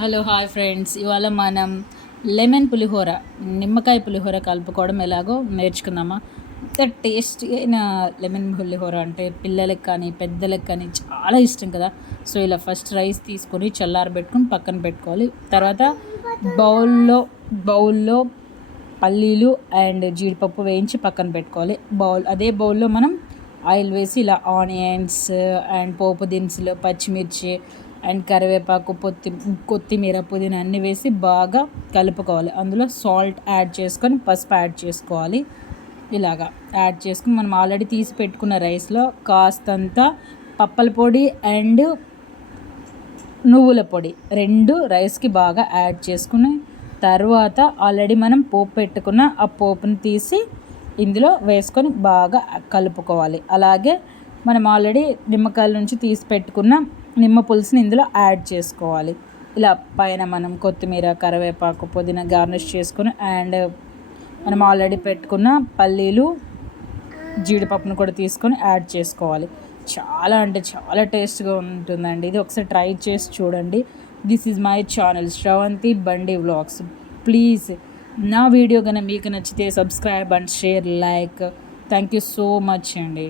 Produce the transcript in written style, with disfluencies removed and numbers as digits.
Hello hi friends, ఇవాళ మనం lemon పులిహోర, నిమ్మకాయ పులిహోర కలుపుకోవడం ఎలాగో నేర్చుకుందామా. ఇంత టేస్టీ అయిన లెమన్ పులిహోర అంటే పిల్లలకి కానీ పెద్దలకు కానీ చాలా ఇష్టం కదా. సో ఇలా ఫస్ట్ రైస్ తీసుకొని చల్లారబెట్టుకొని పక్కన పెట్టుకోవాలి. తర్వాత బౌల్లో పల్లీలు అండ్ జీడిపప్పు వేయించి పక్కన పెట్టుకోవాలి. అదే బౌల్లో మనం ఆయిల్ వేసి ఇలా ఆనియన్స్ అండ్ పోపు దినుసులు, పచ్చిమిర్చి అండ్ కరివేపాకు, కొత్తిమీర, పుదీనా అన్నీ వేసి బాగా కలుపుకోవాలి. అందులో సాల్ట్ యాడ్ చేసుకొని పసుపు యాడ్ చేసుకోవాలి. ఇలాగా యాడ్ చేసుకుని మనం ఆల్రెడీ తీసి పెట్టుకున్న రైస్లో కాస్తంత పప్పల పొడి అండ్ నువ్వుల పొడి రెండు రైస్కి బాగా యాడ్ చేసుకుని తర్వాత ఆల్రెడీ మనం పోపు పెట్టుకున్న ఆ పోపుని తీసి ఇందులో వేసుకొని బాగా కలుపుకోవాలి. అలాగే మనం ఆల్రెడీ నిమ్మకాయల నుంచి తీసి పెట్టుకున్న నిమ్మ పులుసుని ఇందులో యాడ్ చేసుకోవాలి. ఇలా పైన మనం కొత్తిమీర, కరివేపాకు, పుదీనా గార్నిష్ చేసుకొని అండ్ మనం ఆల్రెడీ పెట్టుకున్న పల్లీలు, జీడిపప్పును కూడా తీసుకొని యాడ్ చేసుకోవాలి. చాలా అంటే చాలా టేస్ట్గా ఉంటుందండి. ఇది ఒకసారి ట్రై చేసి చూడండి. This is my channel Sravanthi బండి వ్లాగ్స్. ప్లీజ్ నా వీడియో కనుక మీకు నచ్చితే subscribe and share, like. Thank you so much అండి.